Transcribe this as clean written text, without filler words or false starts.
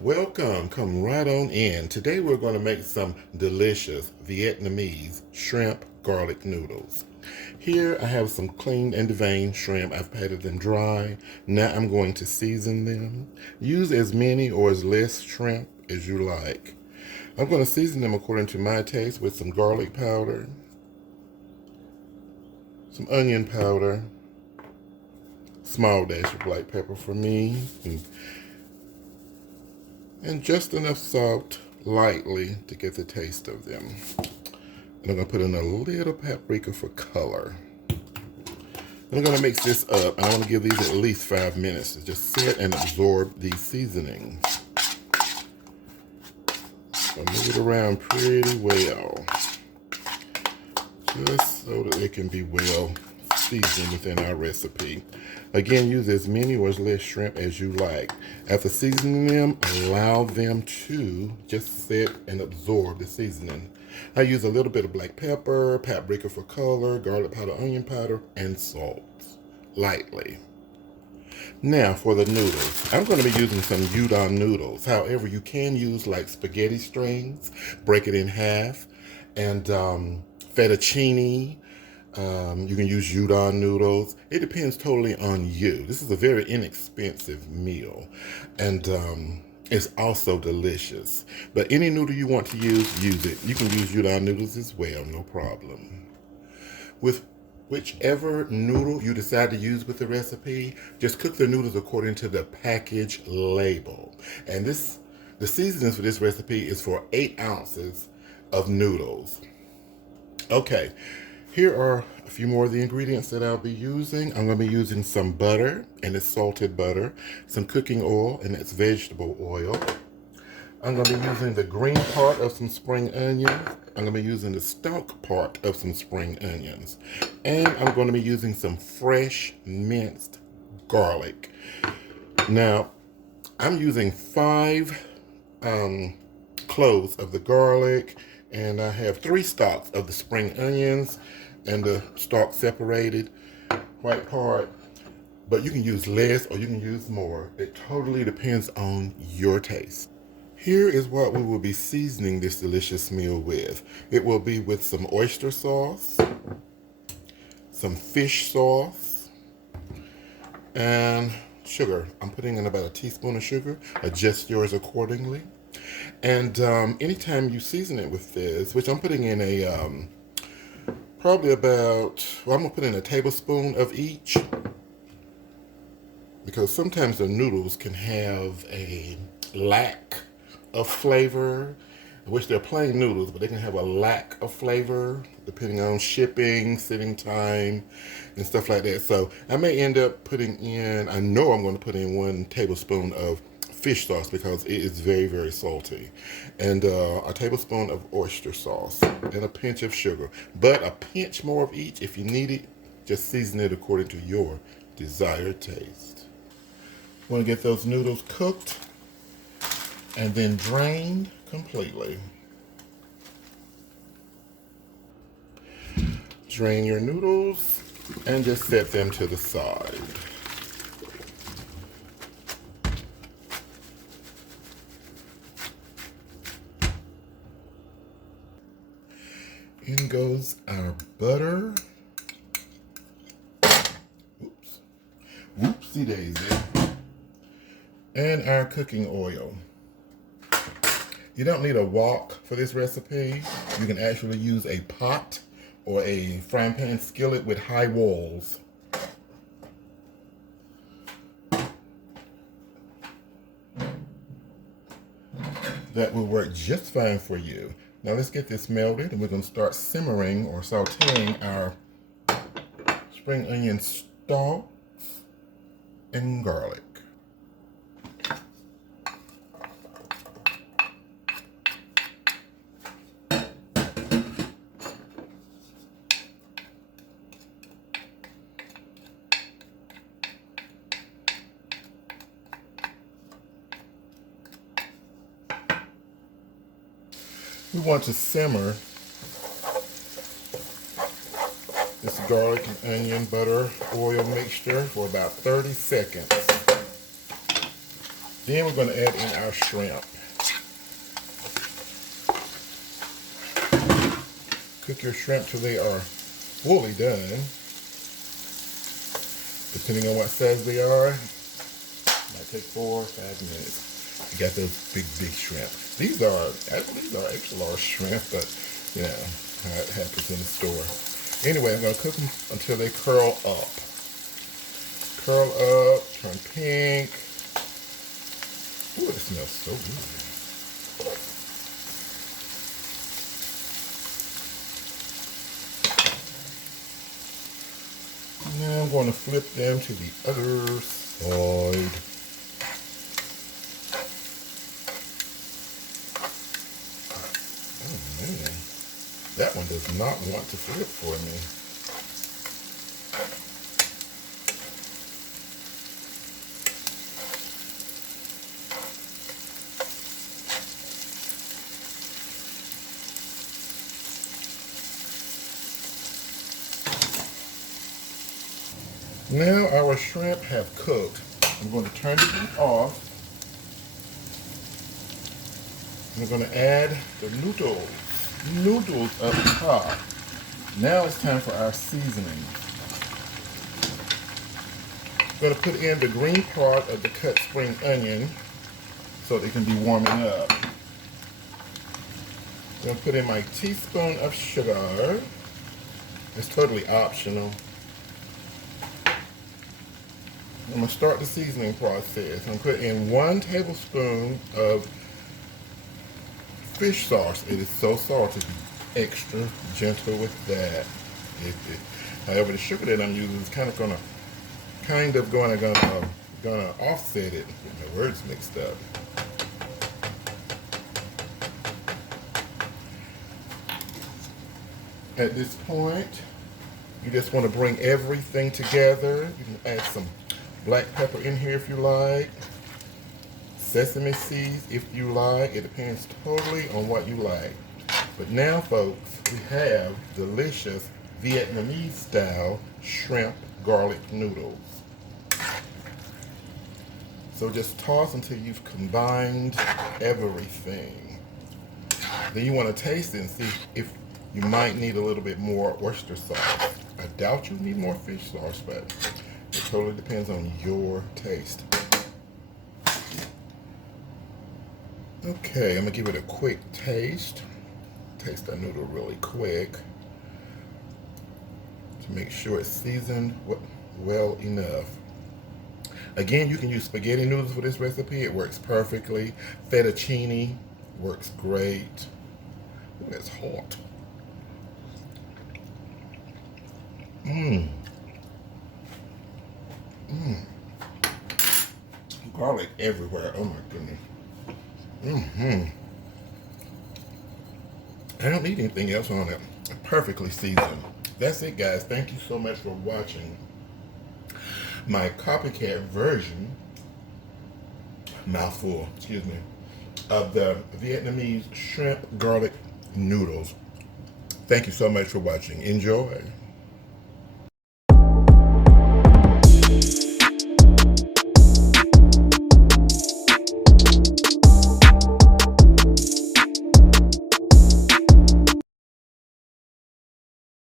Welcome, come right on in. Today we're going to make some delicious Vietnamese shrimp garlic noodles. Here I have some cleaned and deveined shrimp. I've patted them dry. Now I'm going to season them. Use as many or as less shrimp as you like. I'm going to season them according to my taste with some garlic powder, some onion powder, small dash of black pepper for me, and just enough salt lightly to get the taste of them. And I'm going to put in a little paprika for color. I'm going to mix this up. I want to give these at least 5 minutes to just sit and absorb these seasonings. So move it around pretty well, just so that it can be well seasoned within our recipe. Again, use as many or as less shrimp as you like. After seasoning them, allow them to just sit and absorb the seasoning. I use a little bit of black pepper, paprika for color, garlic powder, onion powder, and salt, lightly. Now for the noodles. I'm going to be using some udon noodles. However, you can use like spaghetti strings, break it in half, and fettuccine. You can use udon noodles. It depends totally on you. This is a very inexpensive meal, and it's also delicious. But any noodle you want to use it. You can use udon noodles as well, no problem. With whichever noodle you decide to use with the recipe, just cook the noodles according to the package label. And the seasonings for this recipe is for 8 ounces of noodles. Okay. Here are a few more of the ingredients that I'll be using. I'm going to be using some butter, and it's salted butter, some cooking oil, and it's vegetable oil. I'm going to be using the green part of some spring onions. I'm going to be using the stalk part of some spring onions. And I'm going to be using some fresh minced garlic. Now, I'm using 5 cloves of the garlic, and I have 3 stalks of the spring onions, and the stalk separated, white part. But you can use less or you can use more. It totally depends on your taste. Here is what we will be seasoning this delicious meal with. It will be with some oyster sauce, some fish sauce, and sugar. I'm putting in about a teaspoon of sugar. Adjust yours accordingly. And anytime you season it with this, which I'm putting in a probably about, well, I'm going to put in a tablespoon of each, because sometimes the noodles can have a lack of flavor. I wish they're plain noodles, but they can have a lack of flavor depending on shipping, sitting time, and stuff like that. So I may end up putting in, I know I'm going to put in 1 tablespoon of fish sauce because it is very, very salty, and a tablespoon of oyster sauce, and a pinch of sugar, but a pinch more of each if you need it. Just season it according to your desired taste. Want to get those noodles cooked and then drained completely. Drain your noodles and just set them to the side. In goes our butter. Oops. Whoopsie daisy. And our cooking oil. You don't need a wok for this recipe. You can actually use a pot or a frying pan skillet with high walls. That will work just fine for you. Now let's get this melted, and we're going to start simmering or sauteing our spring onion stalks and garlic. We want to simmer this garlic and onion, butter, oil mixture for about 30 seconds. Then we're going to add in our shrimp. Cook your shrimp till they are fully done. Depending on what size they are, might take 4 or 5 minutes. You got those big shrimp. These are extra large shrimp, but you know how it happens in the store. Anyway, I'm going to cook them until they curl up. Curl up, turn pink. Ooh, it smells so good. Now I'm going to flip them to the other side. Oh man, that one does not want to flip for me. Now our shrimp have cooked. I'm going to turn the heat off. I'm going to add the noodles up top. Now it's time for our seasoning. I'm going to put in the green part of the cut spring onion so it can be warming up. I'm going to put in my teaspoon of sugar. It's totally optional. I'm going to start the seasoning process. I'm going to put in 1 tablespoon of fish sauce. It is so salty. Be extra gentle with that. However, the sugar that I'm using is kind of gonna offset it. Get my words mixed up. At this point, you just want to bring everything together. You can add some black pepper in here if you like. Sesame seeds if you like. It depends totally on what you like. But now, folks, we have delicious Vietnamese style shrimp garlic noodles. So just toss until you've combined everything. Then you want to taste it and see if you might need a little bit more oyster sauce. I doubt you need more fish sauce, but it totally depends on your taste. Okay, I'm gonna give it a quick taste. Taste that noodle really quick to make sure it's seasoned well enough. Again, you can use spaghetti noodles for this recipe. It works perfectly. Fettuccine works great. Ooh, it's hot. Garlic everywhere. Oh my goodness. I don't need anything else on it. Perfectly seasoned. That's it, guys. Thank you so much for watching my copycat version, mouthful, excuse me, of the Vietnamese shrimp garlic noodles. Thank you so much for watching. Enjoy.